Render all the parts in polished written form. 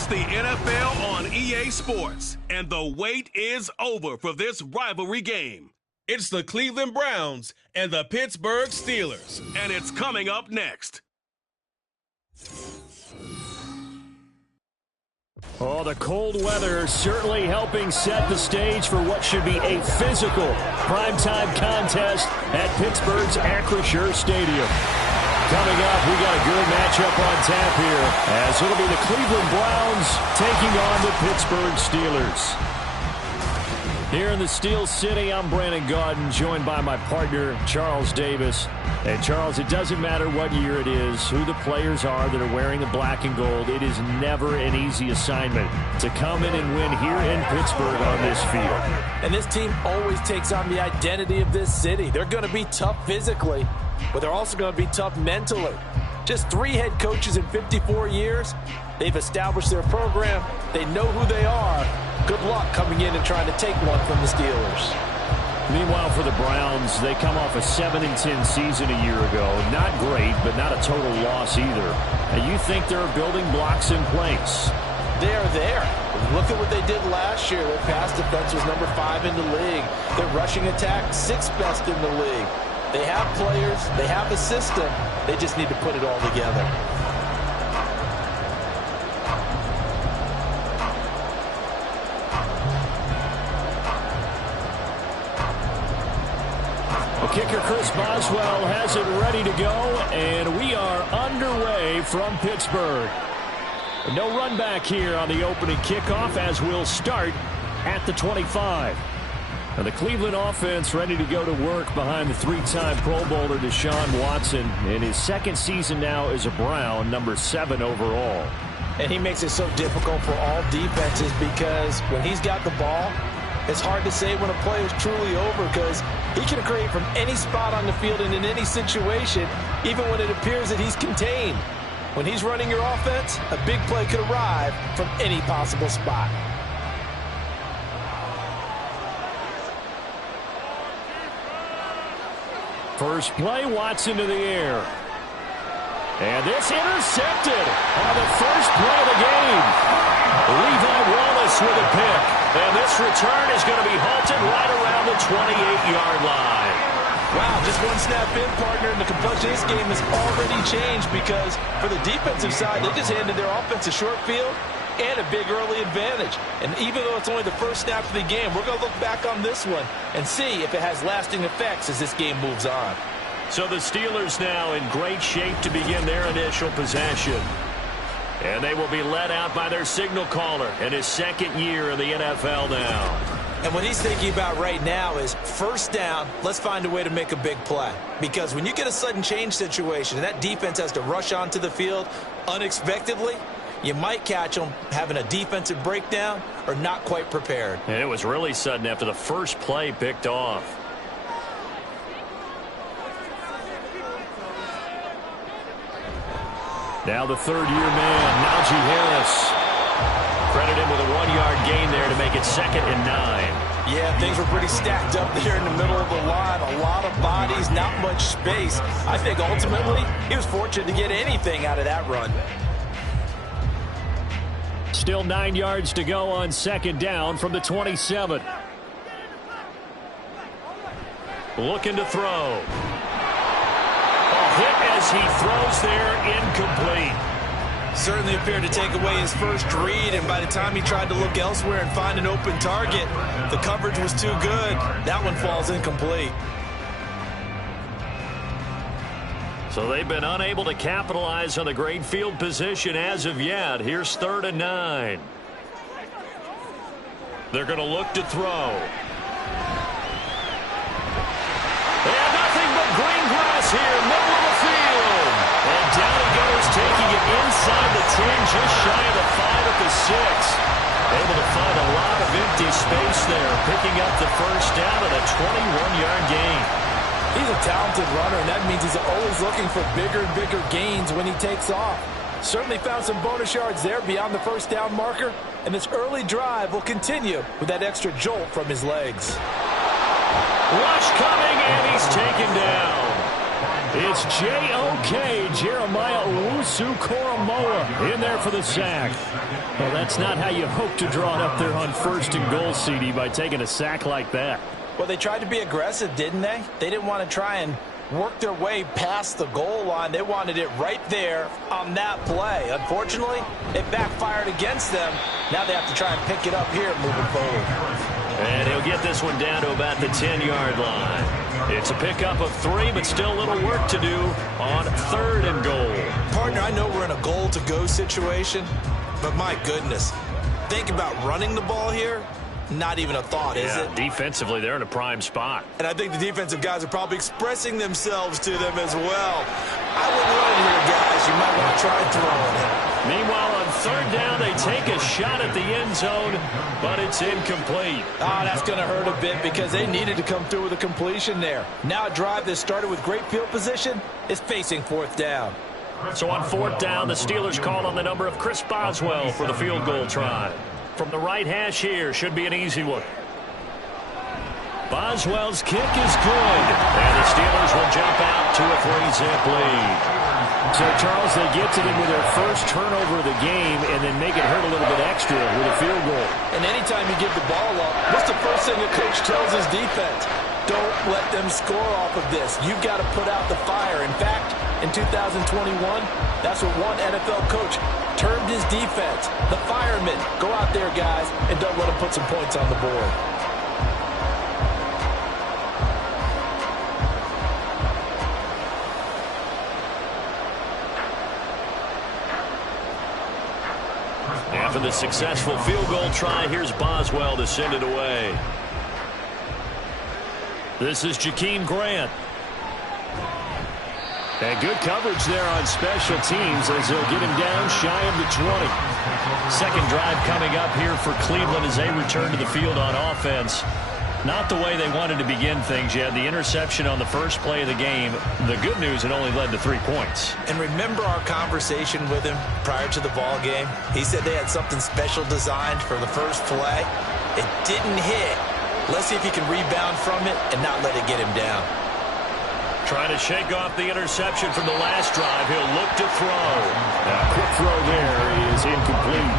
It's the NFL on EA Sports, and the wait is over for this rivalry game. It's the Cleveland Browns and the Pittsburgh Steelers, and it's coming up next. Oh, the cold weather certainly helping set the stage for what should be a physical primetime contest at Pittsburgh's Acrisure Stadium. Coming up, we got a good matchup on tap here, as it'll be the Cleveland Browns taking on the Pittsburgh Steelers. Here in the Steel City, I'm Brandon Gaudin, joined by my partner, Charles Davis. And Charles, it doesn't matter what year it is, who the players are that are wearing the black and gold. It is never an easy assignment to come in and win here in Pittsburgh on this field. And this team always takes on the identity of this city. They're going to be tough physically, but they're also going to be tough mentally. Just 3 head coaches in 54 years. They've established their program. They know who they are. Good luck coming in and trying to take one from the Steelers. Meanwhile, for the Browns, they come off a 7-10 season a year ago. Not great, but not a total loss either. And you think there are building blocks in place? They are there. Look at what they did last year. Their pass defense was number 5 in the league. Their rushing attack, 6th best in the league. They have players. They have a system. They just need to put it all together. Kicker Chris Boswell has it ready to go, and we are underway from Pittsburgh. No run back here on the opening kickoff, as we'll start at the 25. Now the Cleveland offense ready to go to work behind the 3-time Pro Bowler Deshaun Watson in his 2nd season now as a Brown, number 7 overall. And he makes it so difficult for all defenses because when he's got the ball, it's hard to say when a play is truly over because he can create from any spot on the field and in any situation, even when it appears that he's contained. When he's running your offense, a big play could arrive from any possible spot. First play, Watson to the air. And this intercepted on the first play of the game. Levi Wallace with a pick. And this return is going to be halted right around the 28-yard line. Wow, just one snap in, partner, and the complexion of this game has already changed because for the defensive side, they just handed their offense a short field and a big early advantage. And even though it's only the first snap of the game, we're going to look back on this one and see if it has lasting effects as this game moves on. So the Steelers now in great shape to begin their initial possession. And they will be led out by their signal caller in his 2nd year in the NFL now. And what he's thinking about right now is first down, let's find a way to make a big play. Because when you get a sudden change situation and that defense has to rush onto the field unexpectedly, you might catch them having a defensive breakdown or not quite prepared. And it was really sudden after the first play picked off. Now the 3rd-year man, Najee Harris. Credit him with a 1-yard gain there to make it 2nd and 9. Yeah, things were pretty stacked up there in the middle of the line. A lot of bodies, not much space. I think ultimately he was fortunate to get anything out of that run. Still 9 yards to go on 2nd down from the 27. Looking to throw. Hit as he throws there, incomplete. Certainly appeared to take away his first read, and by the time he tried to look elsewhere and find an open target, the coverage was too good. That one falls incomplete. So they've been unable to capitalize on the great field position as of yet. Here's 3rd and 9. They're going to look to throw. And nothing but green grass here, middle of the field. And down he goes, taking it inside the 10, just shy of the 5 at the 6. Able to find a lot of empty space there, picking up the first down and a 21-yard gain. He's a talented runner, and that means he's always looking for bigger and bigger gains when he takes off. Certainly found some bonus yards there beyond the first down marker, and this early drive will continue with that extra jolt from his legs. Rush coming, and he's taken down. It's J.O.K. Jeremiah Owusu-Koramoah in there for the sack. Well, that's not how you hope to draw it up there on 1st and goal, CD, by taking a sack like that. Well, they tried to be aggressive, didn't they? They didn't want to try and work their way past the goal line. They wanted it right there on that play. Unfortunately, it backfired against them. Now they have to try and pick it up here moving forward. And he'll get this one down to about the 10-yard line. It's a pickup of 3, but still a little work to do on 3rd and goal. Partner, I know we're in a goal-to-go situation, but my goodness, think about running the ball here. Not even a thought, is it? Defensively, they're in a prime spot. And I think the defensive guys are probably expressing themselves to them as well. I wouldn't run it here, guys. You might want to try throwing it. Meanwhile, on 3rd down, they take a shot at the end zone, but it's incomplete. Oh, that's going to hurt a bit because they needed to come through with a completion there. Now a drive that started with great field position is facing 4th down. So on 4th down, the Steelers call on the number of Chris Boswell for the field goal try. From the right hash here, should be an easy one. Boswell's kick is good, and the Steelers will jump out to a 3-zip lead. So, Charles, they get to them with their first turnover of the game and then make it hurt a little bit extra with a field goal. And anytime you give the ball up, what's the first thing a coach tells his defense? Don't let them score off of this. You've got to put out the fire. In fact, in 2021, that's what one NFL coach termed his defense. The firemen. Go out there, guys, and don't let them put some points on the board. After the successful field goal try, here's Boswell to send it away. This is Jakeem Grant. And good coverage there on special teams as they'll get him down shy of the 20. Second drive coming up here for Cleveland as they return to the field on offense. Not the way they wanted to begin things. You had the interception on the first play of the game. The good news, it only led to 3 points. And remember our conversation with him prior to the ball game? He said they had something special designed for the first play. It didn't hit. Let's see if he can rebound from it and not let it get him down. Trying to shake off the interception from the last drive. He'll look to throw. Now, quick throw there is incomplete.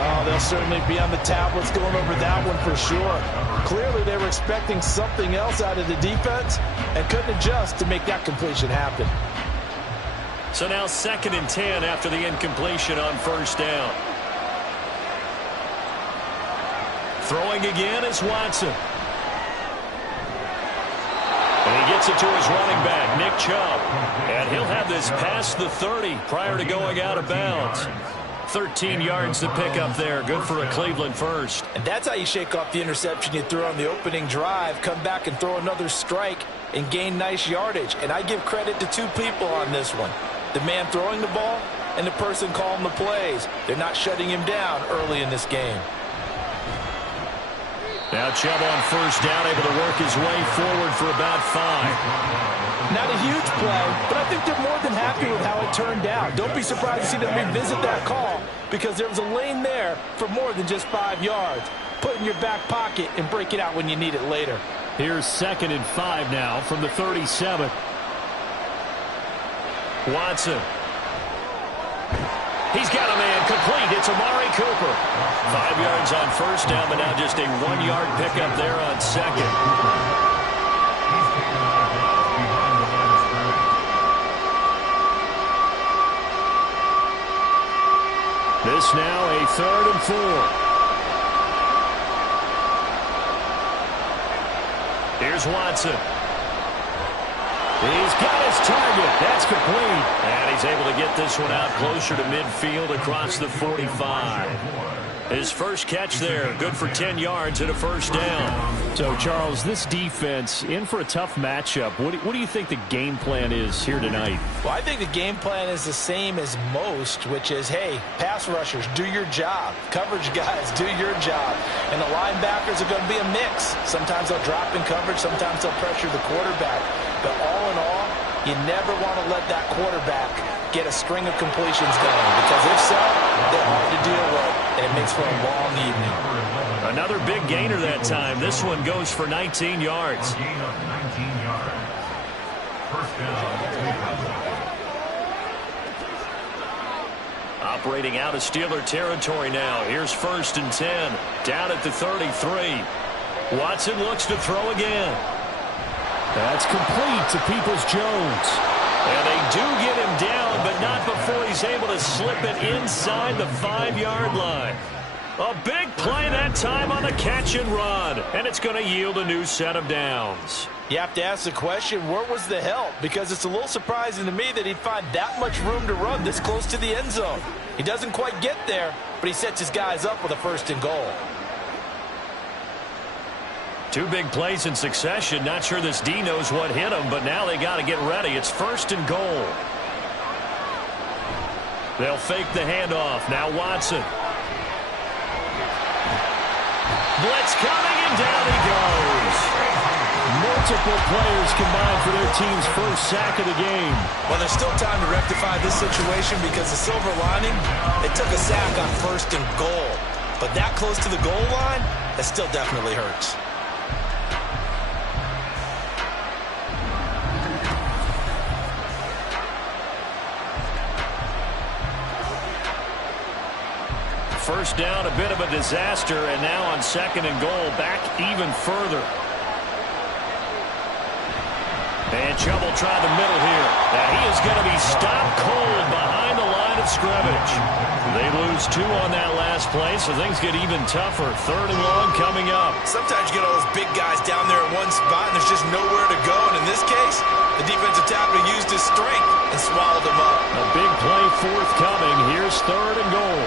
Oh, they'll certainly be on the tablets going over that one for sure. Clearly, they were expecting something else out of the defense and couldn't adjust to make that completion happen. So now 2nd and 10 after the incompletion on 1st down. Throwing again is Watson. And he gets it to his running back, Nick Chubb. And he'll have this past the 30 prior to going out of bounds. 13 yards to pick up there. Good for a Cleveland first. And that's how you shake off the interception you threw on the opening drive. Come back and throw another strike and gain nice yardage. And I give credit to 2 people on this one. The man throwing the ball and the person calling the plays. They're not shutting him down early in this game. Now Chubb on 1st down, able to work his way forward for about 5. Not a huge play, but I think they're more than happy with how it turned out. Don't be surprised to see them revisit that call because there was a lane there for more than just 5 yards. Put it in your back pocket and break it out when you need it later. Here's 2nd and 5 now from the 37. Watson. He's got a man complete. It's Amari Cooper. 5 yards on 1st down, but now just a 1-yard pickup there on 2nd. This now a 3rd and 4. Here's Watson. He's got his target. That's complete. And he's able to get this one out closer to midfield across the 45. His first catch there, good for 10 yards and a 1st down. So, Charles, this defense in for a tough matchup. What do you think the game plan is here tonight? Well, I think the game plan is the same as most, which is, hey, pass rushers, do your job. Coverage guys, do your job. And the linebackers are going to be a mix. Sometimes they'll drop in coverage. Sometimes they'll pressure the quarterback. But all in all, you never want to let that quarterback get a string of completions going, because if so, they're hard to deal with, and it makes for a long evening. Another big gainer that time. This one goes for 19 yards. Operating out of Steeler territory now. Here's 1st and 10. Down at the 33. Watson looks to throw again. That's complete to Peoples-Jones. And they do get him down, but not before he's able to slip it inside the 5-yard line. A big play that time on the catch and run. And it's going to yield a new set of downs. You have to ask the question, where was the help? Because it's a little surprising to me that he'd find that much room to run this close to the end zone. He doesn't quite get there, but he sets his guys up with a 1st and goal. 2 big plays in succession. Not sure this D knows what hit him, but now they got to get ready. It's 1st and goal. They'll fake the handoff. Now Watson. Blitz coming, and down he goes. Multiple players combined for their team's 1st sack of the game. Well, there's still time to rectify this situation because the silver lining, they took a sack on 1st and goal. But that close to the goal line, that still definitely hurts. First down, a bit of a disaster, and now on 2nd and goal, back even further. And Chubb will try the middle here. And he is going to be stopped cold behind the line of scrimmage. They lose 2 on that last play, so things get even tougher. 3rd and long coming up. Sometimes you get all those big guys down there in one spot, and there's just nowhere to go. And in this case, the defensive tackle used his strength and swallowed them up. A big play forthcoming. Here's 3rd and goal.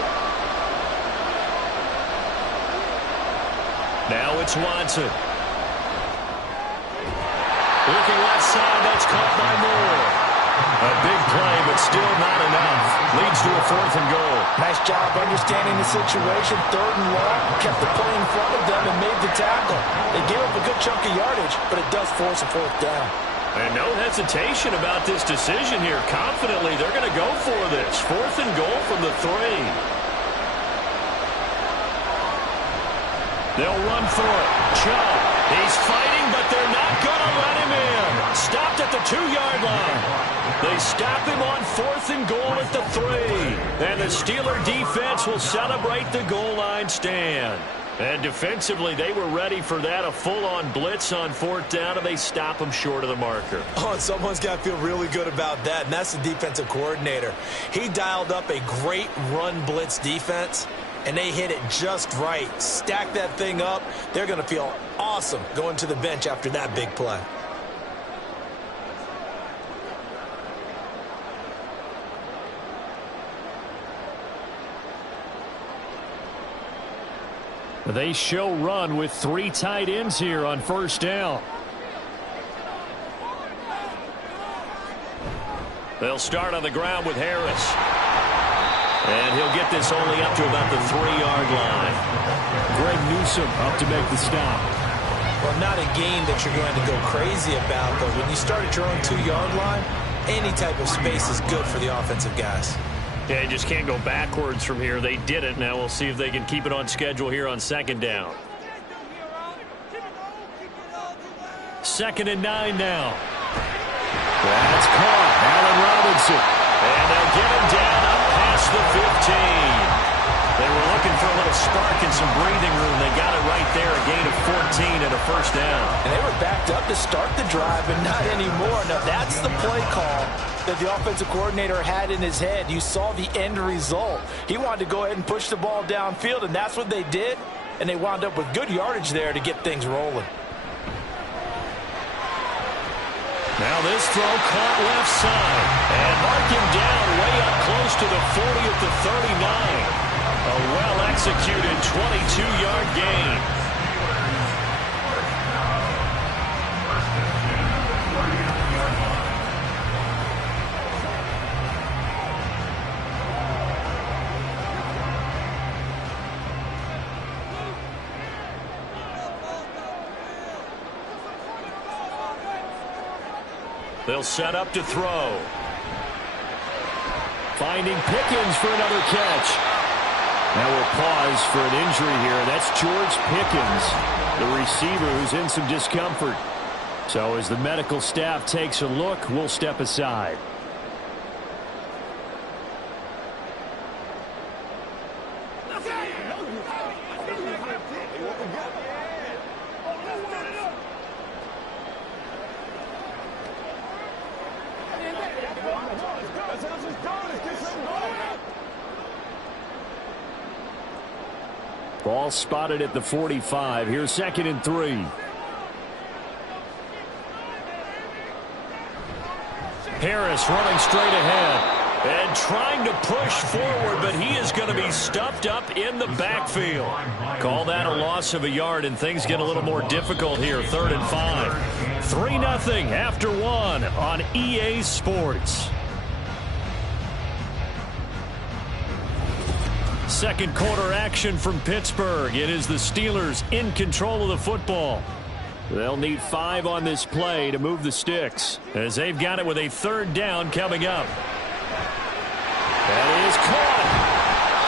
Now it's Watson. Looking left side, that's caught by Moore. A big play, but still not enough. Leads to a 4th and goal. Nice job understanding the situation. 3rd and long, kept the play in front of them and made the tackle. They gave up a good chunk of yardage, but it does force a 4th down. And no hesitation about this decision here. Confidently, they're going to go for this. 4th and goal from the 3. They'll run for it. Chubb. He's fighting, but they're not going to let him in. Stopped at the 2-yard line. They stop him on 4th and goal at the 3. And the Steeler defense will celebrate the goal line stand. And defensively, they were ready for that. A full-on blitz on 4th down, and they stop him short of the marker. Oh, and someone's got to feel really good about that, and that's the defensive coordinator. He dialed up a great run blitz defense, and they hit it just right. Stack that thing up. They're going to feel awesome going to the bench after that big play. They show run with 3 tight ends here on 1st down. They'll start on the ground with Harris. And he'll get this only up to about the 3-yard line. Greg Newsome up to make the stop. Well, not a game that you're going to go crazy about, but when you start at your own 2-yard line, any type of space is good for the offensive guys. Yeah, you just can't go backwards from here. They did it. Now we'll see if they can keep it on schedule here on 2nd down. 2nd and 9 now. That's caught. Allen Robinson. And they'll get him down up past the 15. They were looking for a little spark and some breathing room. They got it right there, a gain of 14 and a 1st down. And they were backed up to start the drive, but not anymore. Now, that's the play call that the offensive coordinator had in his head. You saw the end result. He wanted to go ahead and push the ball downfield, and that's what they did. And they wound up with good yardage there to get things rolling. Now this throw caught left side. And mark him down way up close to the 40 at the 39. A well-executed 22-yard gain. They'll set up to throw. Finding Pickens for another catch. Now we'll pause for an injury here. That's George Pickens, the receiver who's in some discomfort. So as the medical staff takes a look, we'll step aside. Ball spotted at the 45. Here's 2nd and 3. Harris running straight ahead and trying to push forward, but he is going to be stuffed up in the backfield. Call that a loss of a yard, and things get a little more difficult here. 3rd and 5. 3-0 after 1 on EA Sports. Second quarter action from Pittsburgh. It is the Steelers in control of the football. They'll need 5 on this play to move the sticks, as they've got it with a 3rd down coming up. That is caught.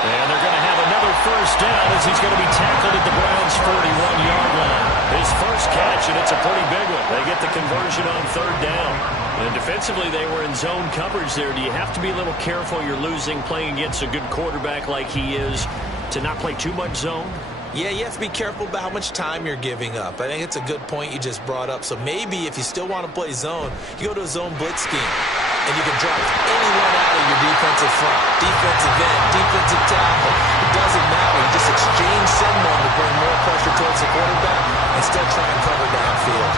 And they're going to have another 1st down as he's going to be tackled at the Browns' 41-yard line. His first catch, and it's a pretty big one. They get the conversion on 3rd down. And defensively, they were in zone coverage there. Do you have to be a little careful? You're losing, playing against a good quarterback like he is, to not play too much zone? Yeah, you have to be careful about how much time you're giving up. I think it's a good point you just brought up. So maybe if you still want to play zone, you go to a zone blitz scheme, and you can drive anyone out of your defensive front, defensive end, defensive tackle. It doesn't matter. You just exchange someone to bring more pressure towards the quarterback and still try and cover downfield.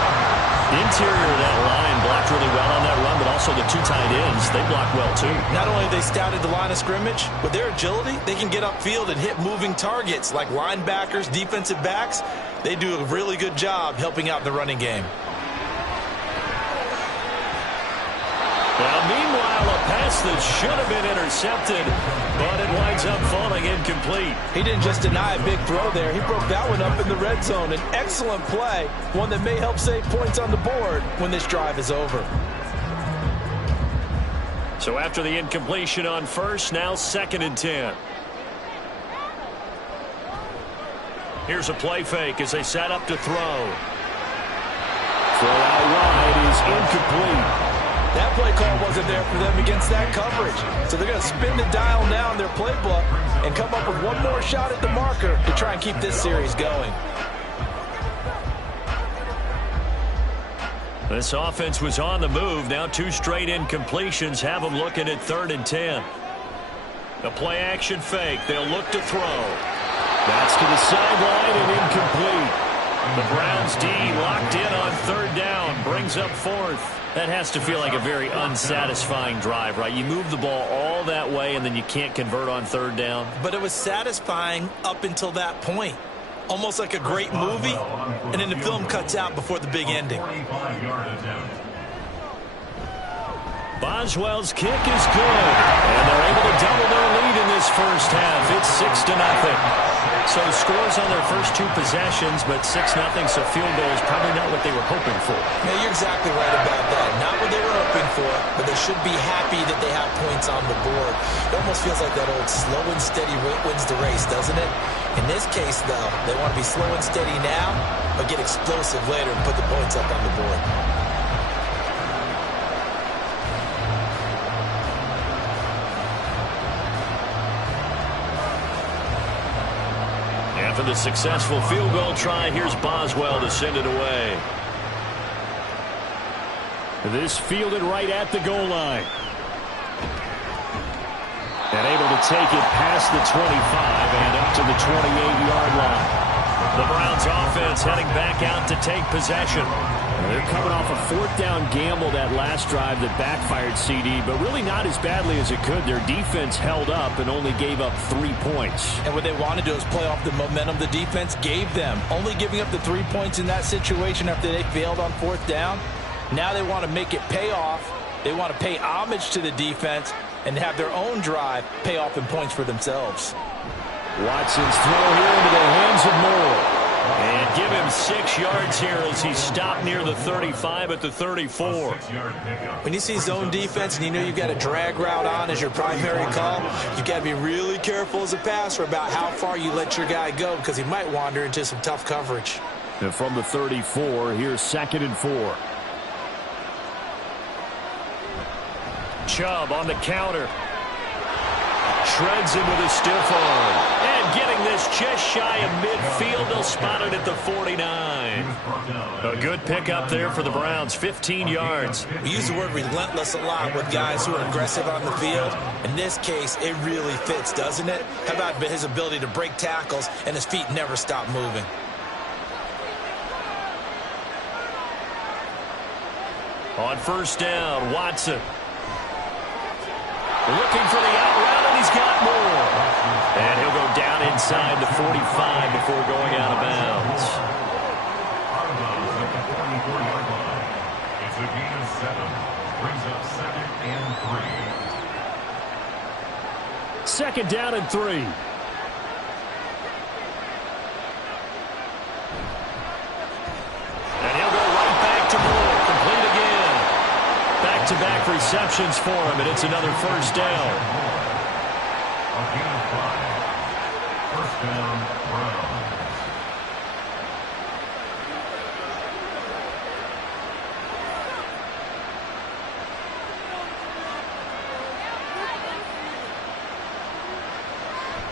The interior of that line blocked really well on that run, but also the 2 tight ends, they blocked well too. Not only have they scouted the line of scrimmage, with their agility, they can get upfield and hit moving targets like linebackers, defensive backs. They do a really good job helping out the running game. Well, meanwhile, a pass that should have been intercepted, but it winds up falling incomplete. He didn't just deny a big throw there. He broke that one up in the red zone. An excellent play, one that may help save points on the board when this drive is over. So after the incompletion on 1st, now 2nd and 10. Here's a play fake as they set up to throw. Throw out wide is incomplete. That play call wasn't there for them against that coverage. So they're going to spin the dial now in their playbook and come up with one more shot at the marker to try and keep this series going. This offense was on the move. Now 2 straight incompletions have them looking at 3rd and 10. The play action fake. They'll look to throw. That's to the sideline and incomplete. The Browns D locked in on 3rd down. Brings up 4th. That has to feel like a very unsatisfying drive, right? You move the ball all that way, and then you can't convert on 3rd down. But it was satisfying up until that point. Almost like a great movie, and then the film cuts out before the big ending. Boswell's kick is good, and they're able to double their lead in this first half. It's 6-0. So scores on their first 2 possessions, but 6-0, so field goal is probably not what they were hoping for. Yeah, you're exactly right about that. Not what they were hoping for, but they should be happy that they have points on the board. It almost feels like that old slow and steady wins the race, doesn't it? In this case, though, they want to be slow and steady now, but get explosive later and put the points up on the board. After the successful field goal try, here's Boswell to send it away. This fielded right at the goal line. And able to take it past the 25 and up to the 28-yard line. The Browns offense heading back out to take possession. They're coming off a 4th down gamble that last drive that backfired, CD, but really not as badly as it could. Their defense held up and only gave up 3 points. And what they want to do is play off the momentum the defense gave them. Only giving up the 3 points in that situation after they failed on 4th down. Now they want to make it pay off. They want to pay homage to the defense and have their own drive pay off in points for themselves. Watson's throw here into the hands of Moore. And give him 6 yards here as he stopped near the 35 at the 34. When you see zone defense and you know you've got a drag route on as your primary call, you've got to be really careful as a passer about how far you let your guy go because he might wander into some tough coverage. And from the 34, here's 2nd and 4. Chubb on the counter. Shreds him with a stiff arm. And getting this just shy of midfield. They'll spot it at the 49. A good pickup there for the Browns. 15 yards. We use the word relentless a lot with guys who are aggressive on the field. In this case, it really fits, doesn't it? How about his ability to break tackles and his feet never stop moving? On first down, Watson. Looking for the out route, and he's got more. And he'll go down inside the 45 before going out of bounds. It's a gain of 7. Brings up 2nd and 3. Second down and 3. And he'll go right back to Moore. Complete again. Back-to-back receptions for him, and it's another first down. A gain of 5. First down, Browns.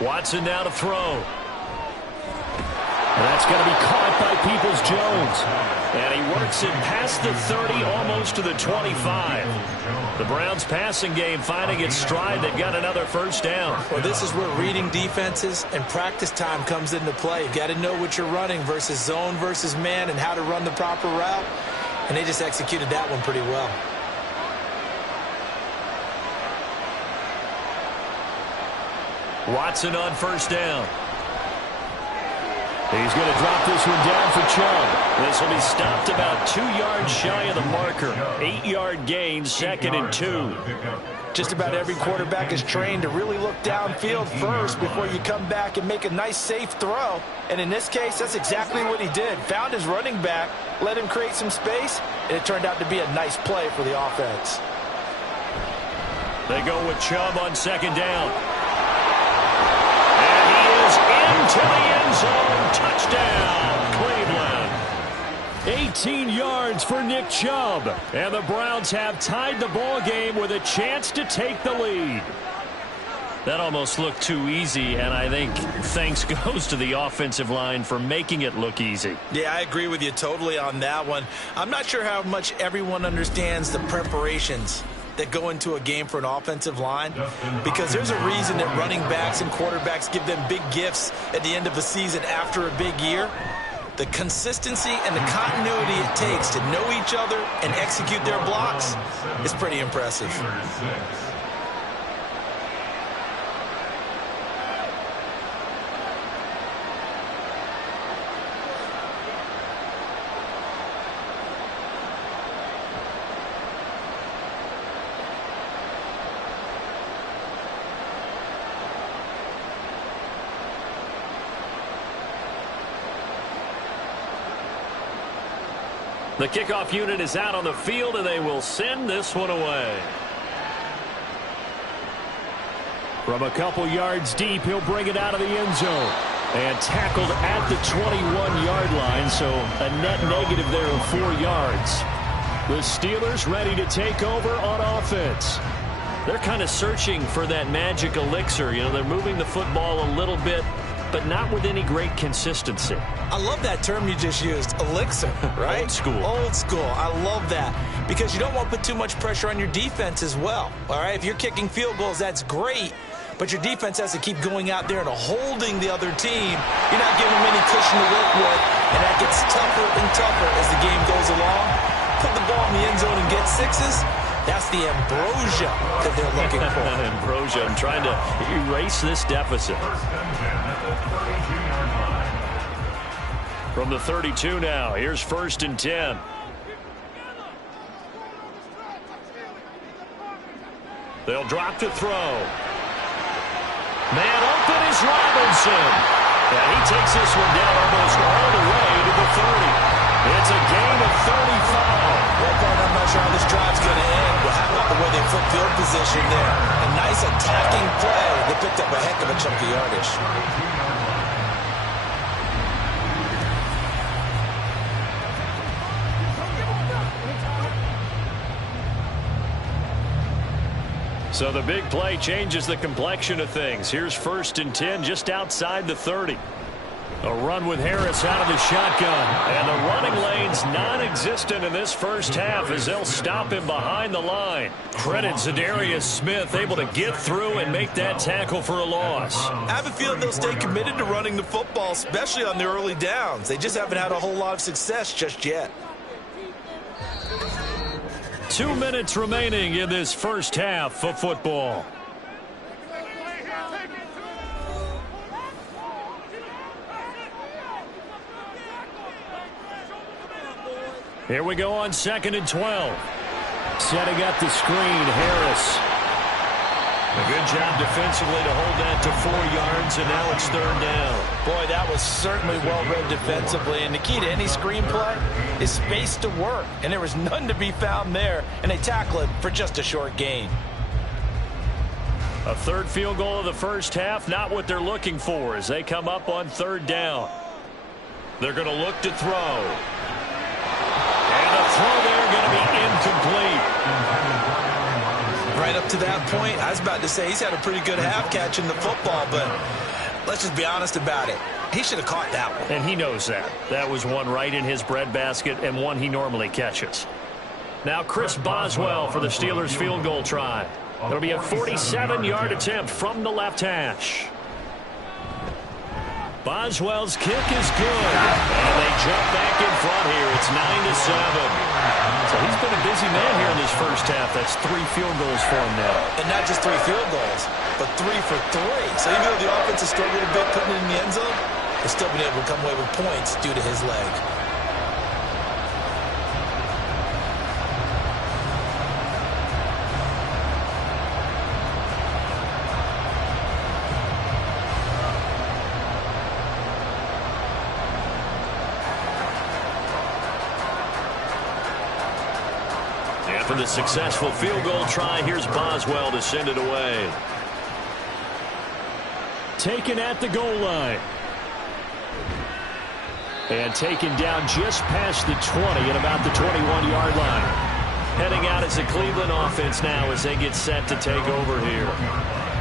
Watson now to throw. And that's going to be caught by Peoples-Jones. And he works it past the 30, almost to the 25. The Browns passing game finding its stride. They've got another first down. Well, this is where reading defenses and practice time comes into play. You've got to know what you're running versus zone versus man and how to run the proper route. And they just executed that one pretty well. Watson on first down. He's going to drop this one down for Chubb. This will be stopped about 2 yards shy of the marker. 8-yard gain, 2nd and 2. Just about every quarterback is trained to really look downfield first before you come back and make a nice, safe throw. And in this case, that's exactly what he did. Found his running back, let him create some space, and it turned out to be a nice play for the offense. They go with Chubb on second down. And he is into the end zone. Touchdown, Cleveland. 18 yards for Nick Chubb. And the Browns have tied the ball game with a chance to take the lead. That almost looked too easy, and I think thanks goes to the offensive line for making it look easy. Yeah, I agree with you totally on that one. I'm not sure how much everyone understands the preparations that go into a game for an offensive line, because there's a reason that running backs and quarterbacks give them big gifts at the end of the season after a big year. The consistency and the continuity it takes to know each other and execute their blocks is pretty impressive. The kickoff unit is out on the field, and they will send this one away. From a couple yards deep, he'll bring it out of the end zone. And tackled at the 21-yard line, so a net negative there of 4 yards. The Steelers ready to take over on offense. They're kind of searching for that magic elixir. You know, they're moving the football a little bit, but not with any great consistency. I love that term you just used, elixir, right? Old school. Old school. I love that, because you don't want to put too much pressure on your defense as well, all right? If you're kicking field goals, that's great, but your defense has to keep going out there and holding the other team. You're not giving them any cushion to work with, and that gets tougher and tougher as the game goes along. Put the ball in the end zone and get sixes. That's the ambrosia that they're looking for. Ambrosia. I'm trying to erase this deficit. From the 32 now, here's 1st and 10. They'll drop to throw. Man open is Robinson. And he takes this one down almost all the way to the 30. It's a gain of 35. Well, Bart, I'm not sure how this drive's going to end, but how about the way they flip field position there? A nice attacking play. They picked up a heck of a chunk of yardage. So the big play changes the complexion of things. Here's 1st and 10 just outside the 30. A run with Harris out of the shotgun. And the running lane's non-existent in this first half as they'll stop him behind the line. Credit Zadarius Smith able to get through and make that tackle for a loss. I have a feeling they'll stay committed to running the football, especially on the early downs. They just haven't had a whole lot of success just yet. 2 minutes remaining in this first half of football. Here we go on 2nd and 12. Setting up the screen, Harris. A good job defensively to hold that to 4 yards, and now it's 3rd down. Boy, that was certainly well-read defensively, and the key to any screenplay is space to work, and there was none to be found there, and they tackle it for just a short gain. A 3rd field goal of the first half, not what they're looking for as they come up on 3rd down. They're going to look to throw. And the throw there going to be incomplete. Right up to that point, I was about to say he's had a pretty good half catching the football, but let's just be honest about it. He should have caught that one. And he knows that. That was one right in his breadbasket and one he normally catches. Now Chris Boswell for the Steelers field goal try. It'll be a 47-yard attempt from the left hash. Boswell's kick is good. And they jump back in front here. It's 9-7. So he's been a busy man here in this first half. That's 3 field goals for him now. And not just 3 field goals, but 3 for 3. So even though the offense has struggled a bit putting it in the end zone, they've still been able to come away with points due to his leg. For the successful field goal try, here's Boswell to send it away. Taken at the goal line. And taken down just past the 20 at about the 21-yard line. Heading out as the Cleveland offense now as they get set to take over here.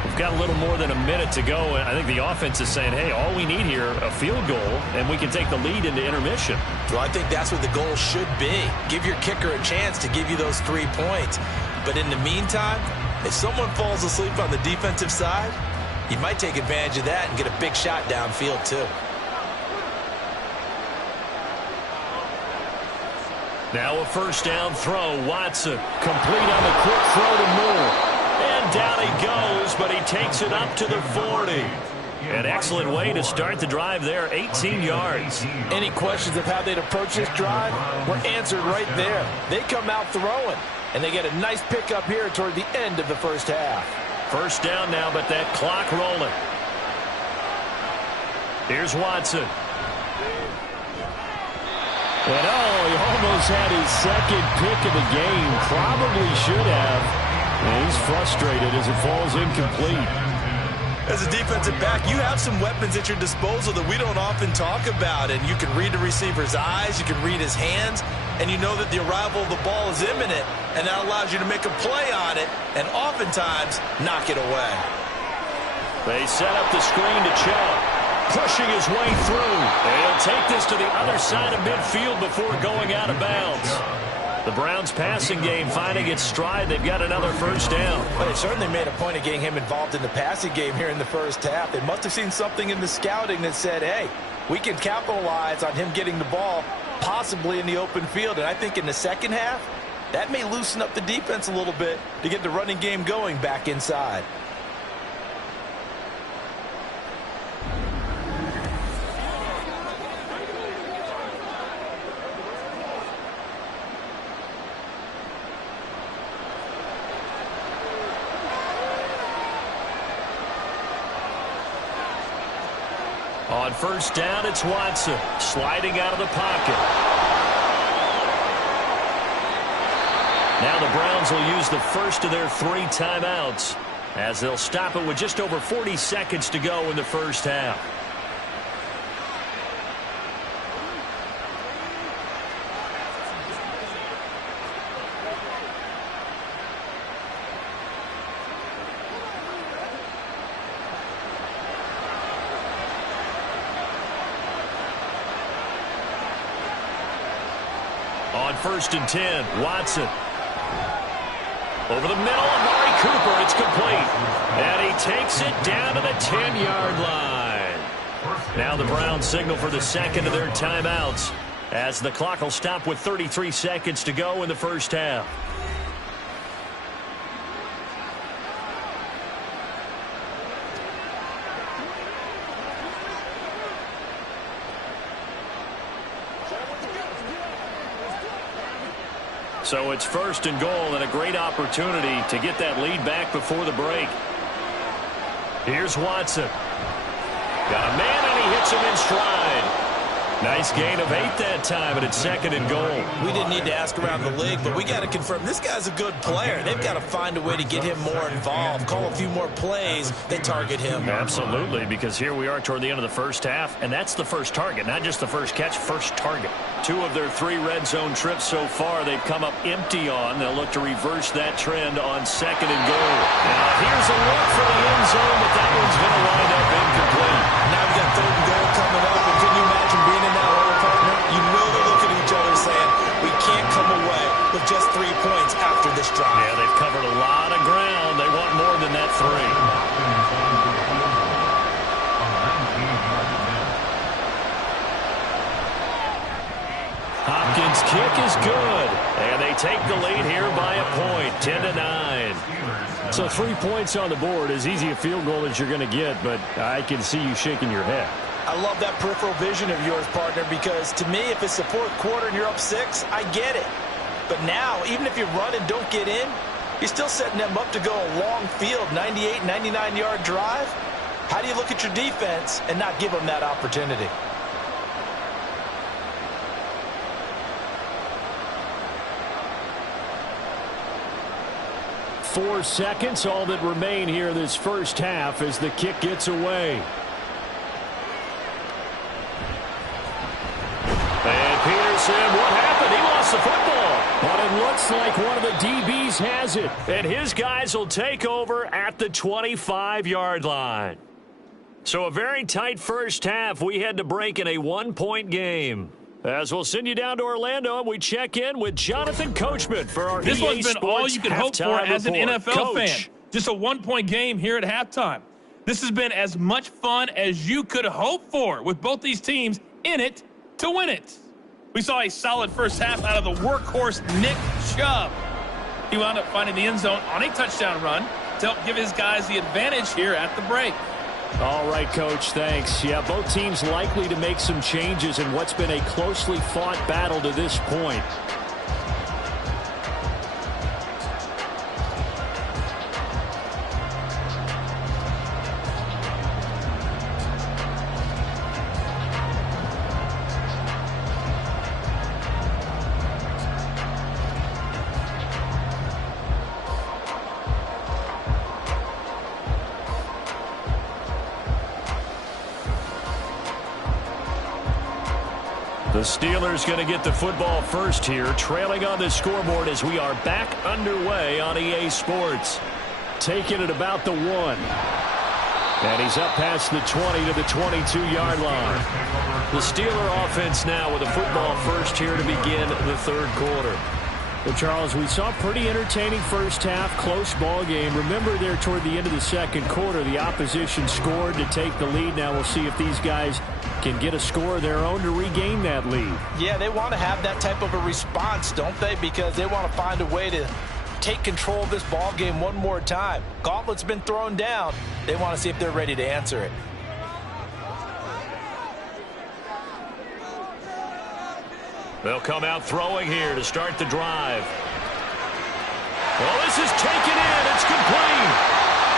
We've got a little more than a minute to go. I think the offense is saying, hey, all we need here, a field goal, and we can take the lead into intermission. Well, I think that's what the goal should be. Give your kicker a chance to give you those 3 points. But in the meantime, if someone falls asleep on the defensive side, you might take advantage of that and get a big shot downfield too. Now a first down throw. Watson complete on the quick throw to Moore. And down he goes, but he takes it up to the 40. An excellent way to start the drive there, 18 yards. Any questions of how they'd approach this drive were answered right there. They come out throwing, and they get a nice pickup here toward the end of the first half. First down now, but that clock rolling. Here's Watson. And he almost had his second pick of the game. Probably should have. And he's frustrated as it falls incomplete. As a defensive back, you have some weapons at your disposal that we don't often talk about. And you can read the receiver's eyes, you can read his hands, and you know that the arrival of the ball is imminent, and that allows you to make a play on it and oftentimes knock it away. They set up the screen to Chubb, pushing his way through. And he'll take this to the other side of midfield before going out of bounds. The Browns' passing game finding its stride. They've got another first down. Well, they certainly made a point of getting him involved in the passing game here in the first half. They must have seen something in the scouting that said, hey, we can capitalize on him getting the ball possibly in the open field. And I think in the second half, that may loosen up the defense a little bit to get the running game going back inside. On first down, it's Watson sliding out of the pocket. Now the Browns will use the first of their 3 timeouts as they'll stop it with just over 40 seconds to go in the first half. On 1st and 10, Watson. Over the middle, Amari Cooper, it's complete. And he takes it down to the 10-yard line. Now the Browns signal for the second of their timeouts, as the clock will stop with 33 seconds to go in the first half. So it's 1st and goal, and a great opportunity to get that lead back before the break. Here's Watson. Got a man, and he hits him in stride. Nice gain of 8 that time, and it's 2nd and goal. We didn't need to ask around the league, but we got to confirm this guy's a good player. They've got to find a way to get him more involved, call a few more plays that target him. Absolutely, because here we are toward the end of the first half, and that's the first target, not just the first catch, first target. 2 of their 3 red zone trips so far they've come up empty on. They'll look to reverse that trend on 2nd and goal. Now here's a look for the end zone, but that one's going to wind up incomplete. Now we've got 3rd and goal coming up, and can you imagine being in that hole, partner? You know they look at each other saying, we can't come away with just 3 points after this drive. Yeah, they've covered a lot of ground. They want more than that 3. Hopkins' kick is good, and they take the lead here by a point, 10-9. So 3 points on the board, as easy a field goal as you're going to get, but I can see you shaking your head. I love that peripheral vision of yours, partner, because to me, if it's the 4th quarter and you're up 6, I get it. But now, even if you run and don't get in, you're still setting them up to go a long field, 98, 99-yard drive. How do you look at your defense and not give them that opportunity? Four seconds, all that remain here this first half as the kick gets away. And Peterson, what happened? He lost the football. But it looks like one of the DBs has it. And his guys will take over at the 25-yard line. So a very tight first half. We had to break in a 1-point game. As we'll send you down to Orlando, and we check in with Jonathan Coachman for our This one's been Sports all you could hope for as an report. NFL Coach. fan. Just a 1-point game here at halftime. This has been as much fun as you could hope for, with both these teams in it to win it. We saw a solid first half out of the workhorse Nick Chubb. He wound up finding the end zone on a touchdown run to help give his guys the advantage here at the break. All right, Coach, thanks. Yeah, both teams likely to make some changes in what's been a closely fought battle to this point. The Steelers going to get the football first here, trailing on the scoreboard as we are back underway on EA Sports. Taking it about the 1. And he's up past the 20 to the 22-yard line. The Steeler offense now with a football first here to begin the 3rd quarter. Well, Charles, we saw a pretty entertaining first half, close ball game. Remember there toward the end of the 2nd quarter, the opposition scored to take the lead. Now we'll see if these guys can get a score of their own to regain that lead. Yeah, they want to have that type of a response, don't they? Because they want to find a way to take control of this ball game one more time. Gauntlet's been thrown down. They want to see if they're ready to answer it. They'll come out throwing here to start the drive. Well, this is taken in. It's complete.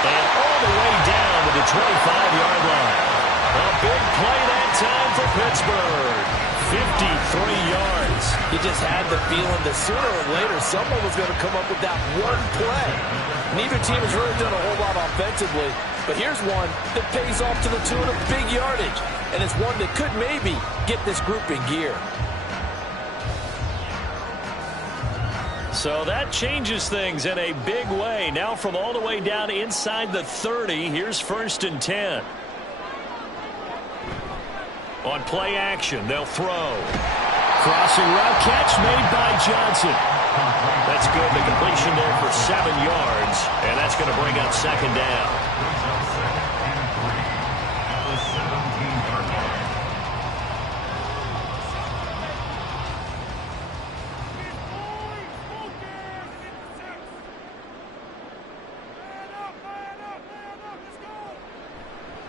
And all the way down to the 25-yard line. A big play that time for Pittsburgh. 53 yards. You just had the feeling that sooner or later someone was going to come up with that one play. Neither team has really done a whole lot offensively, but here's one that pays off to the tune of big yardage, and it's one that could maybe get this group in gear. So that changes things in a big way. Now from all the way down inside the 30, here's 1st and 10. On play action, they'll throw. Crossing route catch made by Johnson. That's good. The completion there for 7 yards, and that's going to bring up second down. Brings up second and 3 at the 17-yard line.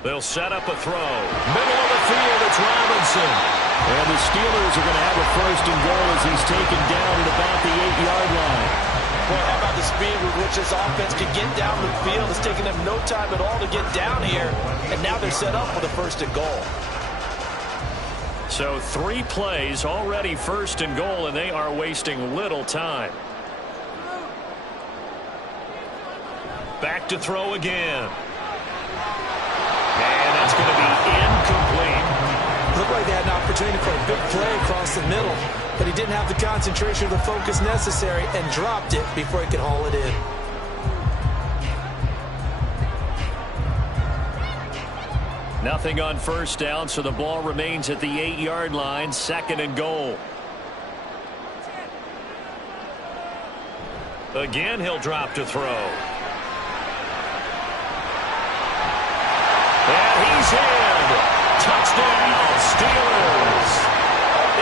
They'll set up a throw. Middle of the field, it's Robinson. And the Steelers are going to have a first and goal as he's taken down at about the 8-yard line. Boy, how about the speed with which this offense could get down the field? It's taken them no time at all to get down here, and now they're set up for the first and goal. So 3 plays already first and goal, and they are wasting little time. Back to throw again. And that's going to be incomplete. Looked like they had an opportunity for a big play across the middle, but he didn't have the concentration or the focus necessary and dropped it before he could haul it in. Nothing on first down, so the ball remains at the 8-yard line, second and goal. Again, he'll drop to throw. And he's in. Touchdown, Steelers.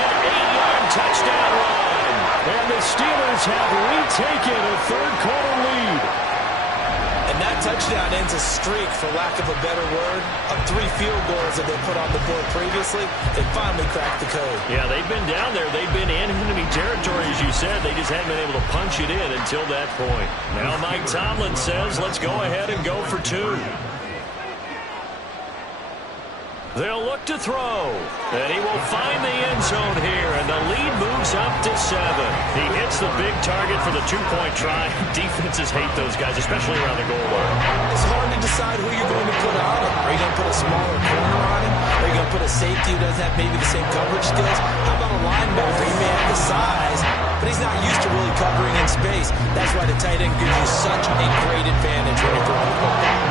An 8-yard touchdown run. And the Steelers have retaken a third-quarter lead. And that touchdown ends a streak, for lack of a better word, of 3 field goals that they put on the board previously. They finally cracked the code. Yeah, they've been down there. They've been in enemy territory, as you said. They just haven't been able to punch it in until that point. Now Mike Tomlin says, let's go ahead and go for 2. They'll look to throw, and he will find the end zone here, and the lead moves up to 7. He hits the big target for the 2-point try. Defenses hate those guys, especially around the goal line. It's hard to decide who you're going to put on him. Are you going to put a smaller corner on him? Are you going to put a safety who doesn't have maybe the same coverage skills? How about a linebacker? He may have the size, but he's not used to really covering in space. That's why the tight end gives you such a great advantage when you're throwing the football.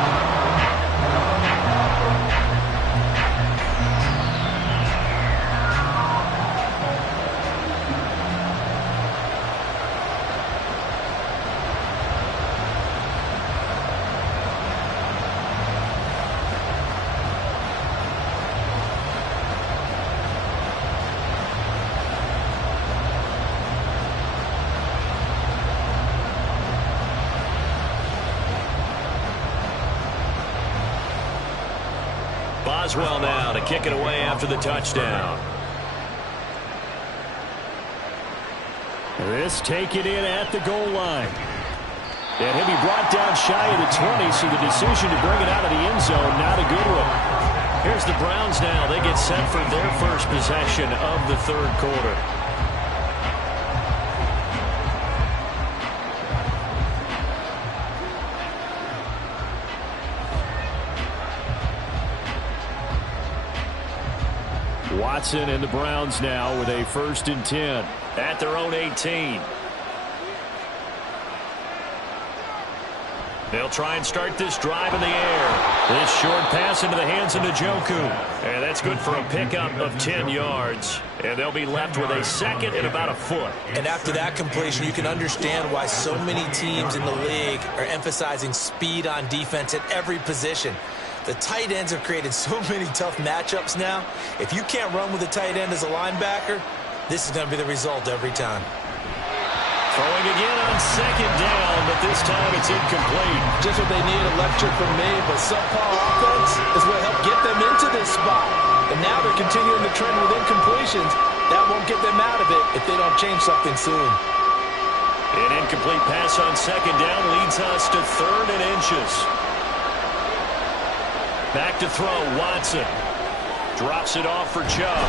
Boswell now to kick it away after the touchdown. This taken in at the goal line. And he'll be brought down shy of the 20, so the decision to bring it out of the end zone, not a good one. Here's the Browns now. They get set for their first possession of the third quarter. Watson and the Browns now with a 1st and 10 at their own 18. They'll try and start this drive in the air. This short pass into the hands of Njoku. And that's good for a pickup of 10 yards. And they'll be left with a second and about a foot. And after that completion, you can understand why so many teams in the league are emphasizing speed on defense at every position. The tight ends have created so many tough matchups now. If you can't run with a tight end as a linebacker, this is going to be the result every time. Throwing again on second down, but this time it's incomplete. Just what they need, a lecture from me, but subpar offense is what helped get them into this spot. And now they're continuing the trend with incompletions. That won't get them out of it if they don't change something soon. An incomplete pass on second down leads us to 3rd and inches. Back to throw, Watson. Drops it off for Chubb.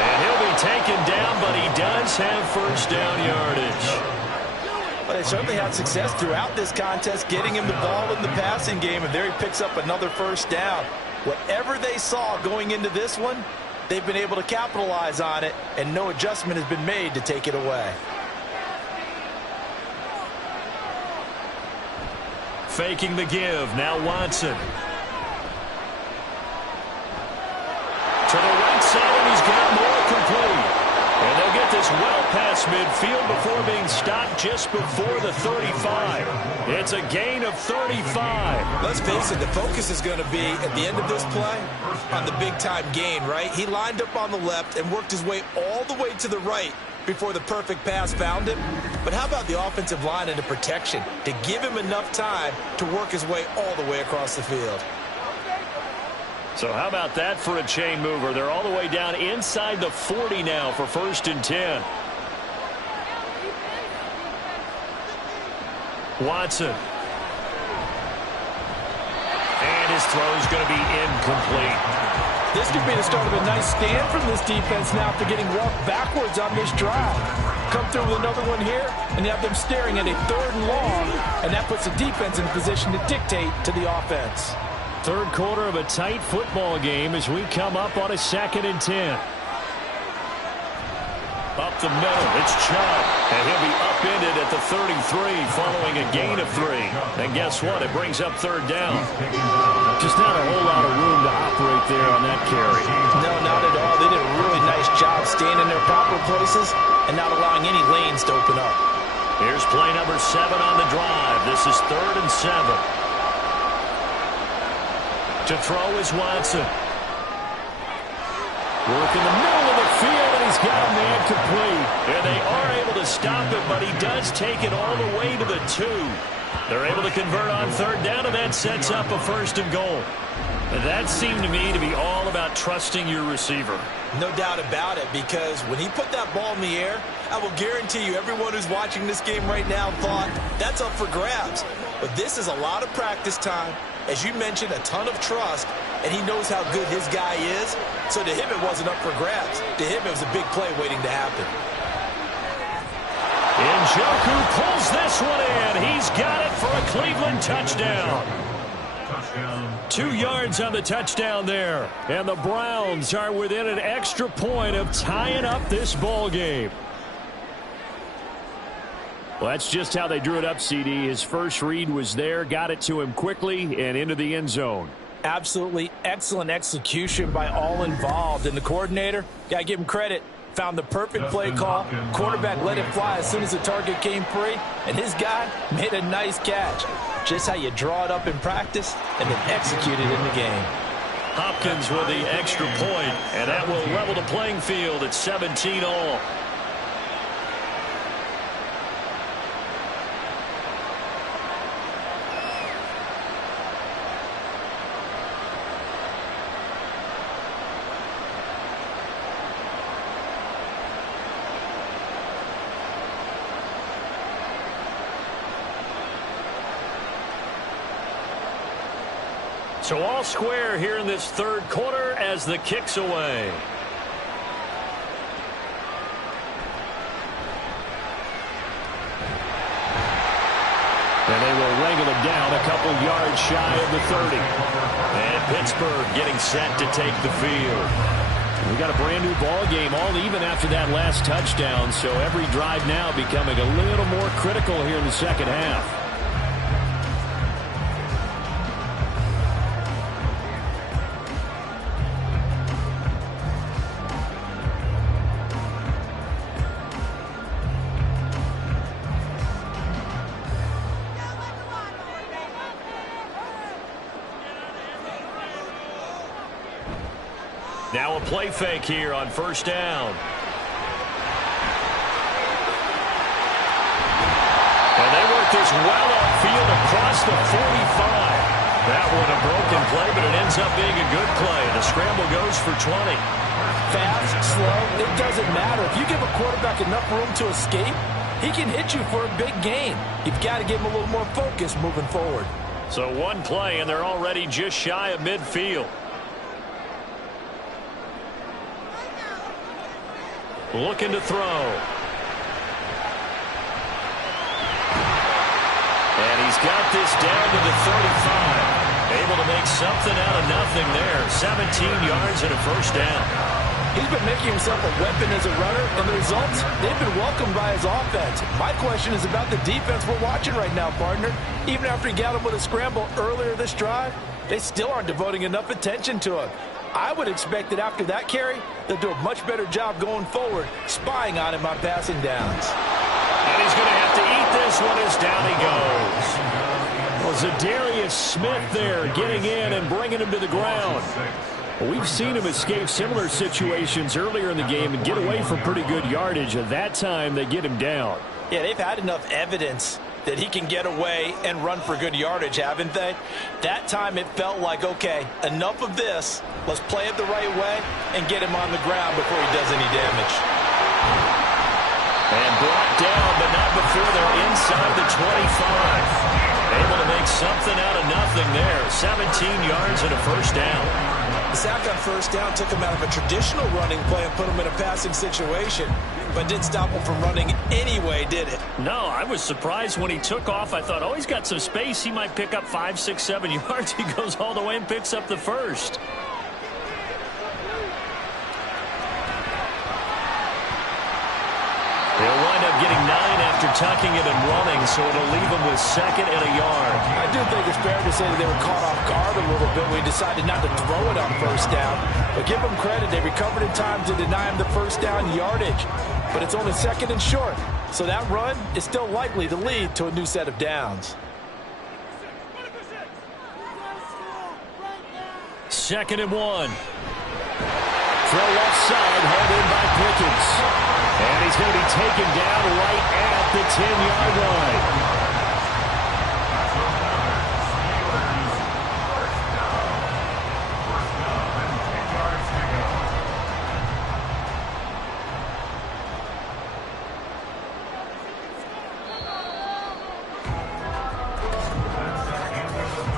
And he'll be taken down, but he does have first down yardage. But they certainly had success throughout this contest, getting him the ball in the passing game, and there he picks up another first down. Whatever they saw going into this one, they've been able to capitalize on it, and no adjustment has been made to take it away. Faking the give, now Watson. To the right side, and he's got more complete. And they'll get this across midfield before being stopped just before the 35. It's a gain of 35. Let's face it, the focus is going to be, at the end of this play, on the big-time gain, right? He lined up on the left and worked his way all the way to the right before the perfect pass found him. But how about the offensive line and the protection to give him enough time to work his way all the way across the field? So how about that for a chain mover? They're all the way down inside the 40 now for 1st and 10. Watson. And his throw's going to be incomplete. This could be the start of a nice stand from this defense now after getting walked backwards on this drive. Come through with another one here, and you have them staring at a 3rd and long, and that puts the defense in a position to dictate to the offense. Third quarter of a tight football game as we come up on a 2nd and 10. Up the middle, it's Chubb, and he'll be upended at the 33 following a gain of 3. And guess what? It brings up 3rd down. Just not a whole lot of room to operate there on that carry. No, not at all. They did a really nice job staying in their proper places and not allowing any lanes to open up. Here's play number 7 on the drive. This is 3rd and 7. To throw is Watson. Work in the middle of the field, and he's got a man complete. And they are able to stop him, but he does take it all the way to the 2. They're able to convert on 3rd down, and that sets up a 1st and goal. That seemed to me to be all about trusting your receiver. No doubt about it, because when he put that ball in the air, I will guarantee you everyone who's watching this game right now thought that's up for grabs. But this is a lot of practice time. As you mentioned, a ton of trust, and he knows how good his guy is. So to him, it wasn't up for grabs. To him, it was a big play waiting to happen. Njoku pulls this one in. He's got it for a Cleveland touchdown. 2 yards on the touchdown there. And the Browns are within an extra point of tying up this ball game. Well, that's just how they drew it up, CD. His first read was there, got it to him quickly, and into the end zone. Absolutely excellent execution by all involved. And the coordinator, got to give him credit, found the perfect play call. Quarterback let it fly as soon as the target came free, and his guy made a nice catch. Just how you draw it up in practice and then execute it in the game. Hopkins with the extra point, and that will level the playing field at 17 all. So all square here in this 3rd quarter as the kick's away. And they will wrangle him down a couple yards shy of the 30. And Pittsburgh getting set to take the field. We got a brand new ball game, all even after that last touchdown. So every drive now becoming a little more critical here in the 2nd half. Now a play fake here on 1st down. And they work this well upfield across the 45. That one a broken play, but it ends up being a good play. The scramble goes for 20. Fast, slow, it doesn't matter. If you give a quarterback enough room to escape, he can hit you for a big gain. You've got to give him a little more focus moving forward. So one play, and they're already just shy of midfield. Looking to throw. And he's got this down to the 35. Able to make something out of nothing there. 17 yards and a 1st down. He's been making himself a weapon as a runner, and the results, they've been welcomed by his offense. My question is about the defense we're watching right now, partner. Even after he got him with a scramble earlier this drive, they still aren't devoting enough attention to him. I would expect that after that carry, they'll do a much better job going forward, spying on him on passing downs. And he's going to have to eat this one as down he goes. Well, Zadarius Smith there getting in and bringing him to the ground. Well, we've seen him escape similar situations earlier in the game and get away from pretty good yardage. At that time, they get him down. Yeah, they've had enough evidence that he can get away and run for good yardage, haven't they? That time it felt like, okay, enough of this. Let's play it the right way and get him on the ground before he does any damage. And brought down, but not before they're inside the 25. Able to make something out of nothing there. 17 yards and a first down. The sack on first down took him out of a traditional running play and put him in a passing situation, but didn't stop him from running anyway, did it? No, I was surprised when he took off. I thought, oh, he's got some space. He might pick up 5, 6, 7 yards. He goes all the way and picks up the first. He'll wind up getting 9 after tucking it and running, so it'll leave him with 2nd and a yard. I do think it's fair to say that they were caught off guard a little bit when he decided not to throw it on first down. But give them credit, they recovered in time to deny him the first down yardage. But it's only 2nd and short, so that run is still likely to lead to a new set of downs. 2nd and 1. Throw left side, held in by Pickens. And he's going to be taken down right at the 10-yard line.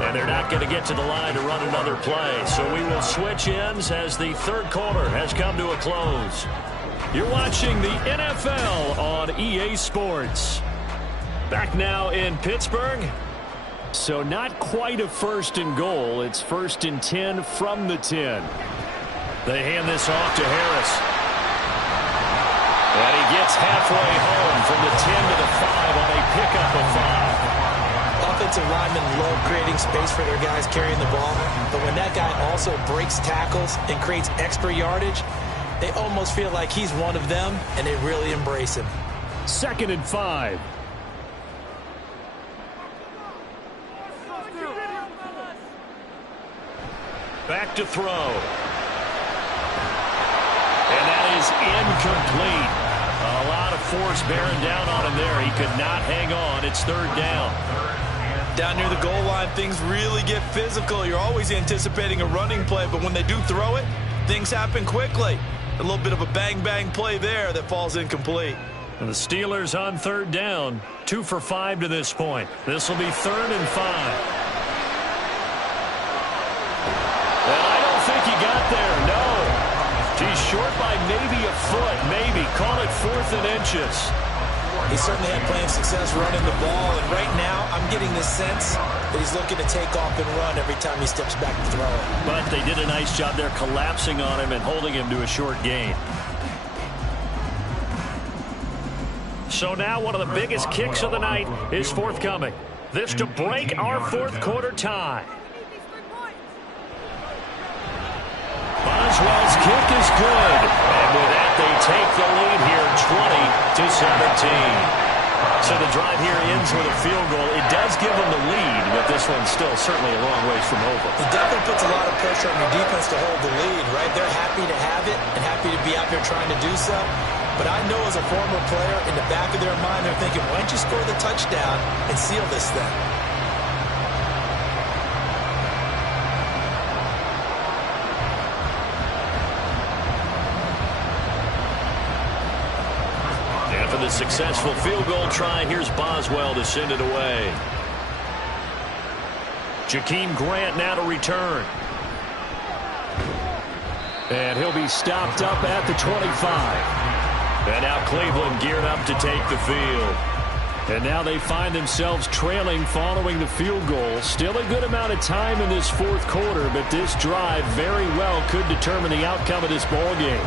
And they're not going to get to the line to run another play. So we will switch ends as the third quarter has come to a close. You're watching the NFL on EA Sports. Back now in Pittsburgh. So not quite a 1st and goal. It's 1st and 10 from the 10. They hand this off to Harris. And he gets halfway home from the 10 to the 5 on a pickup of 5. Offensive linemen love creating space for their guys carrying the ball. But when that guy also breaks tackles and creates extra yardage, they almost feel like he's one of them, and they really embrace him. 2nd and 5. Back to throw. And that is incomplete. A lot of force bearing down on him there. He could not hang on. It's 3rd down. Down near the goal line, things really get physical. You're always anticipating a running play, but when they do throw it, things happen quickly. A little bit of a bang-bang play there that falls incomplete. And the Steelers on 3rd down. 2 for 5 to this point. This will be 3rd and 5. And I don't think he got there, no. He's short by maybe a foot, maybe. Call it 4th and inches. He certainly had plenty of success running the ball, and right now I'm getting the sense that he's looking to take off and run every time he steps back to throw it. But they did a nice job there collapsing on him and holding him to a short gain. So now one of the biggest kicks of the night is forthcoming. This to break our 4th quarter tie. Boswell's kick is good. And with that, they take the lead here 20-17. So the drive here ends with a field goal. It does give them the lead, but this one's still certainly a long ways from over. It definitely puts a lot of pressure on your defense to hold the lead, right? They're happy to have it and happy to be out there trying to do so. But I know as a former player, in the back of their mind, they're thinking, why don't you score the touchdown and seal this thing? For the successful field goal try, here's Boswell to send it away. Jakeem Grant now to return. And he'll be stopped up at the 25. And now Cleveland geared up to take the field. And now they find themselves trailing following the field goal. Still a good amount of time in this 4th quarter, but this drive very well could determine the outcome of this ball game.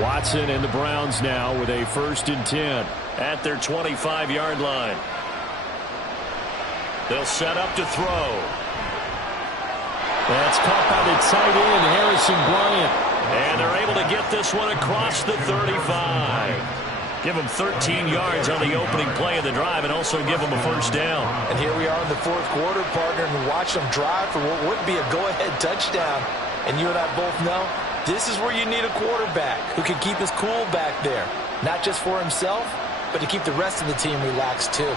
Watson and the Browns now with a 1st and 10 at their 25-yard line. They'll set up to throw. That's caught by the tight end, Harrison Bryant. And they're able to get this one across the 35. Give them 13 yards on the opening play of the drive and also give them a 1st down. And here we are in the 4th quarter, partner, and watch them drive for what would be a go-ahead touchdown. And you and I both know this is where you need a quarterback who can keep his cool back there. Not just for himself, but to keep the rest of the team relaxed too.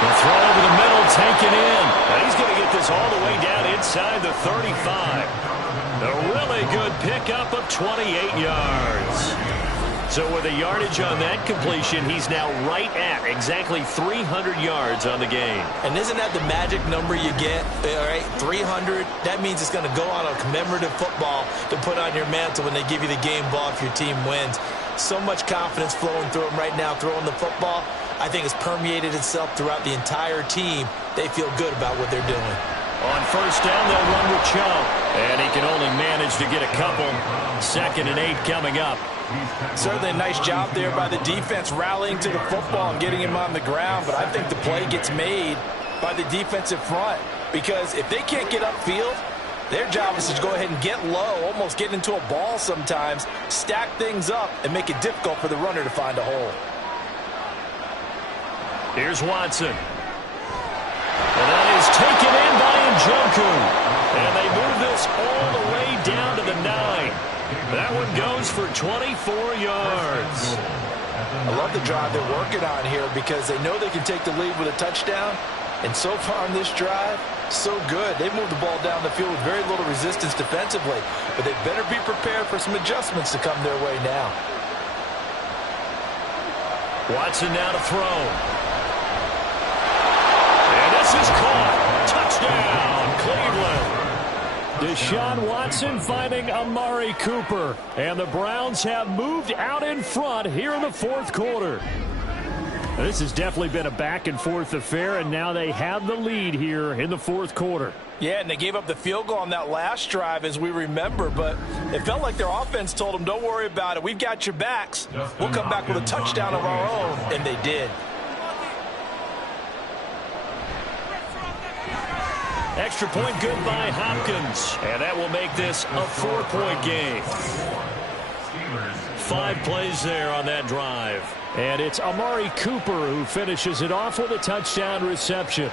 The throw over the middle, taken in. And he's going to get this all the way down inside the 35. A really good pickup of 28 yards. So with a yardage on that completion, he's now right at exactly 300 yards on the game. And isn't that the magic number you get? All right, 300. That means it's going to go on a commemorative football to put on your mantle when they give you the game ball if your team wins. So much confidence flowing through him right now throwing the football. I think it's permeated itself throughout the entire team. They feel good about what they're doing. On 1st down, they'll run with Chubb. And he can only manage to get a couple. 2nd and 8 coming up. Certainly a nice job there by the defense rallying to the football and getting him on the ground. But I think the play gets made by the defensive front. Because if they can't get upfield, their job is to go ahead and get low, almost get into a ball sometimes, stack things up, and make it difficult for the runner to find a hole. Here's Watson. And that is taken in by Njoku. And they move this all the way down to the 9. That one goes for 24 yards. I love the drive they're working on here because they know they can take the lead with a touchdown. And so far on this drive, so good. They moved the ball down the field with very little resistance defensively. But they better be prepared for some adjustments to come their way now. Watson now to throw. And this is caught. Touchdown, Cleveland. Deshaun Watson finding Amari Cooper. And the Browns have moved out in front here in the 4th quarter. This has definitely been a back-and-forth affair, and now they have the lead here in the 4th quarter. Yeah, and they gave up the field goal on that last drive, as we remember, but it felt like their offense told them, don't worry about it. We've got your backs. We'll come back with a touchdown of our own, and they did. Extra point good by Hopkins. And that will make this a 4-point game. 5 plays there on that drive. And it's Amari Cooper who finishes it off with a touchdown reception.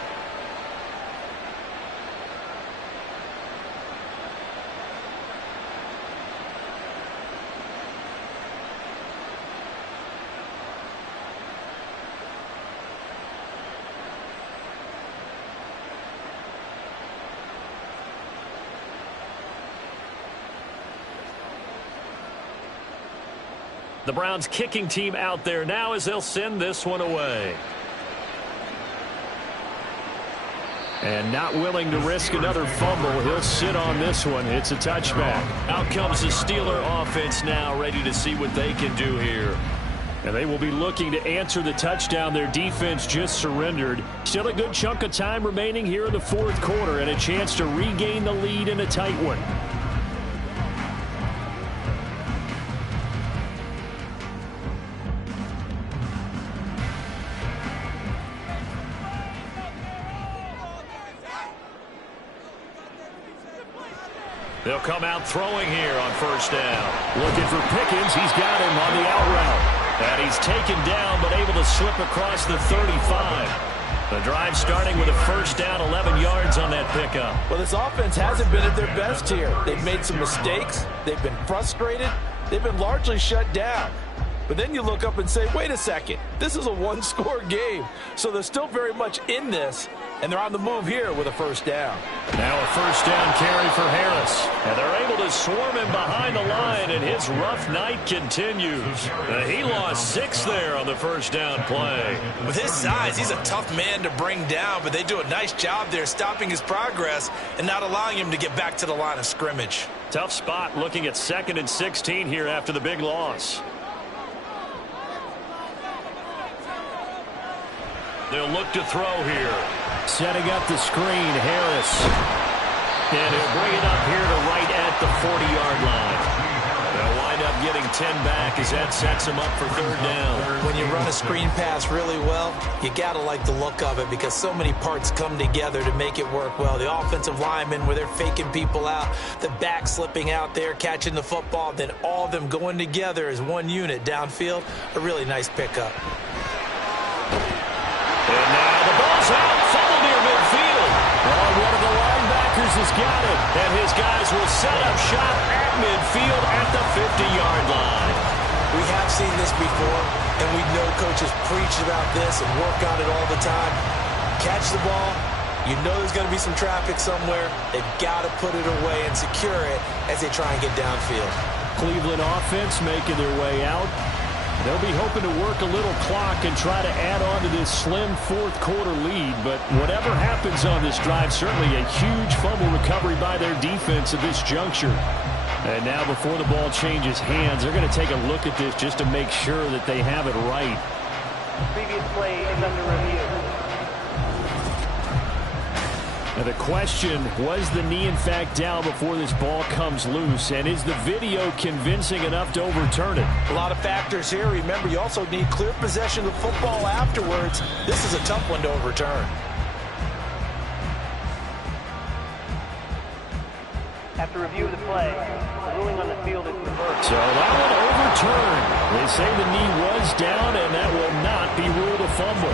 The Browns kicking team out there now as they'll send this one away. And not willing to risk another fumble. He'll sit on this one. It's a touchback. Out comes the Steeler offense now, ready to see what they can do here. And they will be looking to answer the touchdown their defense just surrendered. Still a good chunk of time remaining here in the 4th quarter and a chance to regain the lead in a tight one. They'll come out throwing here on 1st down. Looking for Pickens. He's got him on the out route. And he's taken down but able to slip across the 35. The drive starting with a 1st down, 11 yards on that pickup. Well, this offense hasn't been at their best here. They've made some mistakes. They've been frustrated. They've been largely shut down. But then you look up and say, wait a second, this is a 1-score game. So they're still very much in this, and they're on the move here with a 1st down. Now a 1st down carry for Harris. And they're able to swarm him behind the line, and his rough night continues. He lost 6 there on the 1st down play. With his size, he's a tough man to bring down, but they do a nice job there stopping his progress and not allowing him to get back to the line of scrimmage. Tough spot looking at 2nd and 16 here after the big loss. They'll look to throw here. Setting up the screen, Harris. And he'll bring it up here to right at the 40-yard line. They'll wind up getting 10 back as that sets them up for third down. When you run a screen pass really well, you got to like the look of it because so many parts come together to make it work well. The offensive linemen, where they're faking people out, the back slipping out there, catching the football, then all of them going together as one unit downfield. A really nice pickup. And now the ball's out, fumble near midfield. Oh, one of the linebackers has got it, and his guys will set up shop at midfield at the 50-yard line. We have seen this before, and we know coaches preach about this and work on it all the time. Catch the ball. You know there's going to be some traffic somewhere. They've got to put it away and secure it as they try and get downfield. Cleveland offense making their way out. They'll be hoping to work a little clock and try to add on to this slim fourth-quarter lead. But whatever happens on this drive, certainly a huge fumble recovery by their defense at this juncture. And now before the ball changes hands, they're going to take a look at this just to make sure that they have it right. Previous play is under review. Now the question, was the knee in fact down before this ball comes loose? And is the video convincing enough to overturn it? A lot of factors here. Remember, you also need clear possession of the football afterwards. This is a tough one to overturn. After review of the play, the ruling on the field is reversed. So that one overturned. They say the knee was down, and that will not be ruled a fumble.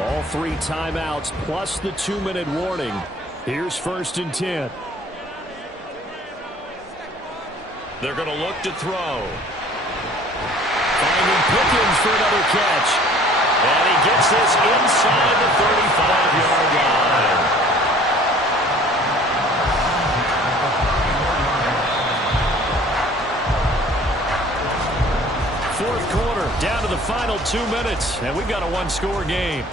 All 3 timeouts plus the 2-minute warning. Here's 1st and 10. They're going to look to throw. Finding Pickens for another catch. And he gets this inside the 35-yard line. Fourth quarter, down to the final 2 minutes, and we've got a one-score game.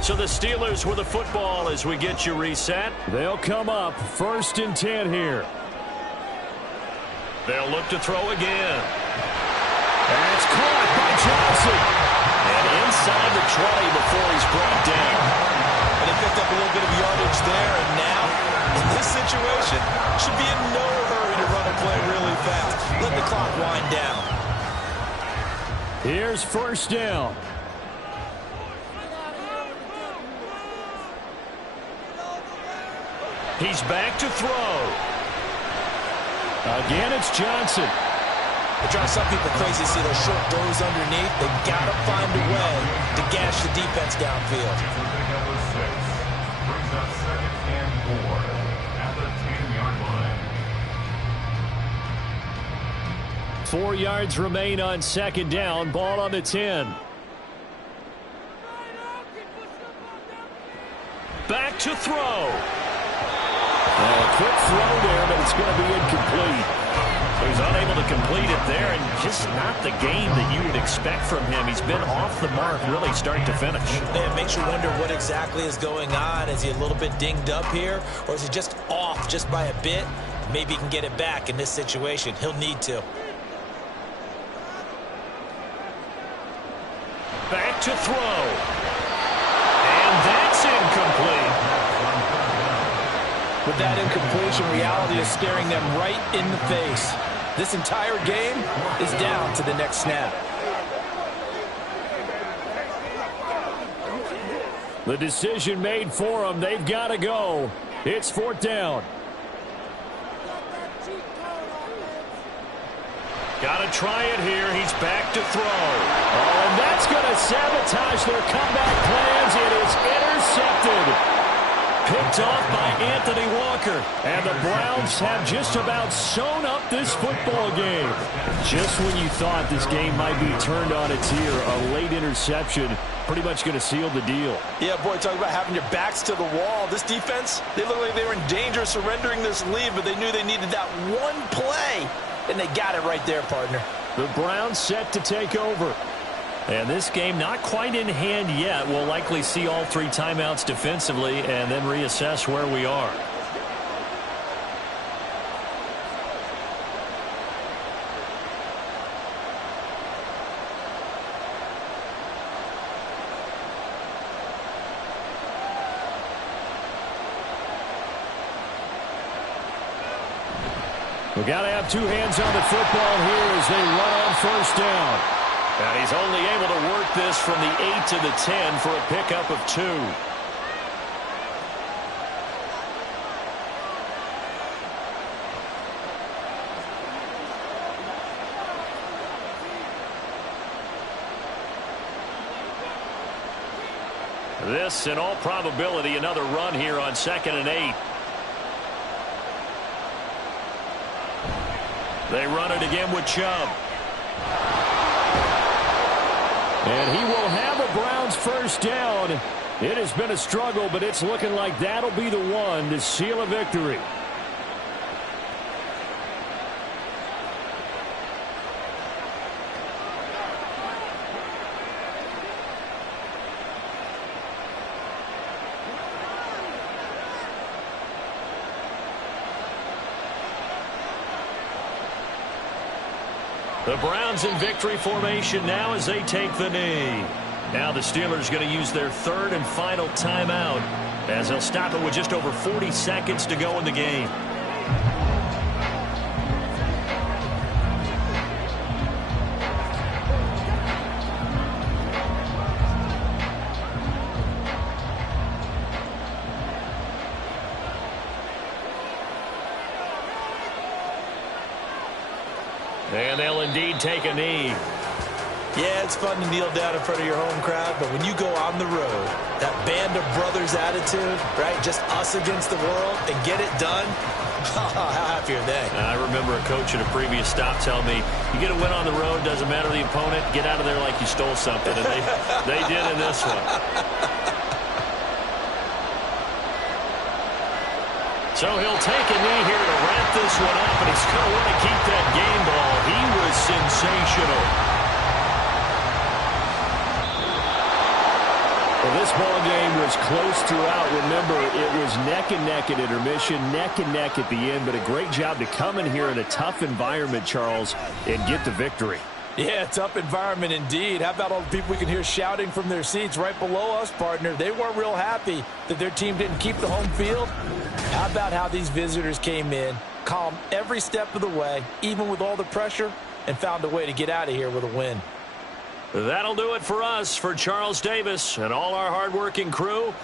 So the Steelers with the football as we get you reset. They'll come up 1st and 10 here. They'll look to throw again. That's caught by Johnson. And inside the 20 before he's brought down. And they picked up a little bit of yardage there, and now, in this situation, should be in no hurry to run a play really fast. Let the clock wind down. Here's 1st down. He's back to throw. Again, it's Johnson. It drives some people crazy to see those short throws underneath. They got to find a way to gash the defense downfield. Number 6 brings up 2nd and 4 at the 10-yard line. 4 yards remain on 2nd down. Ball on the 10. Back to throw. A quick throw there, but it's going to be incomplete. So he's unable to complete it there, and just not the game that you would expect from him. He's been off the mark really start to finish. Yeah, it makes you wonder what exactly is going on. Is he a little bit dinged up here, or is he just off just by a bit? Maybe he can get it back in this situation. He'll need to. Back to throw. And that's incomplete. With that incompletion, reality is staring them right in the face. This entire game is down to the next snap. The decision made for them. They've got to go. It's 4th down. Got to try it here. He's back to throw. Oh, and that's going to sabotage their comeback plans. It is intercepted. Picked off by Anthony Walker. And the Browns have just about sewn up this football game. Just when you thought this game might be turned on its ear, a late interception pretty much going to seal the deal. Yeah, boy, talk about having your backs to the wall. This defense, they look like they were in danger of surrendering this lead, but they knew they needed that one play, and they got it right there, partner. The Browns set to take over. And this game not quite in hand yet. We'll likely see all 3 timeouts defensively and then reassess where we are. We got to have two hands on the football here as they run on first down. And he's only able to work this from the 8 to the 10 for a pickup of 2. This, in all probability, another run here on 2nd and 8. They run it again with Chubb. And he will have a Browns first down. It has been a struggle, but it's looking like that'll be the one to seal a victory. The Browns in victory formation now as they take the knee. Now the Steelers going to use their 3rd and final timeout as they'll stop it with just over 40 seconds to go in the game. And they'll indeed take a knee. Yeah, it's fun to kneel down in front of your home crowd, but when you go on the road, that band of brothers attitude, right, just us against the world, and get it done, how happy are they? I remember a coach at a previous stop telling me, you get a win on the road, doesn't matter the opponent, get out of there like you stole something. And they did in this one. So he'll take a knee here to wrap this one up, and he's going to want to keep that game ball. He was sensational. Well, this ball game was close throughout. Remember, it was neck and neck at intermission, neck and neck at the end, but a great job to come in here in a tough environment, Charles, and get the victory. Yeah, tough environment indeed. How about all the people we can hear shouting from their seats right below us, partner? They weren't real happy that their team didn't keep the home field. How about how these visitors came in, calm every step of the way, even with all the pressure, and found a way to get out of here with a win. That'll do it for us. For Charles Davis and all our hardworking crew,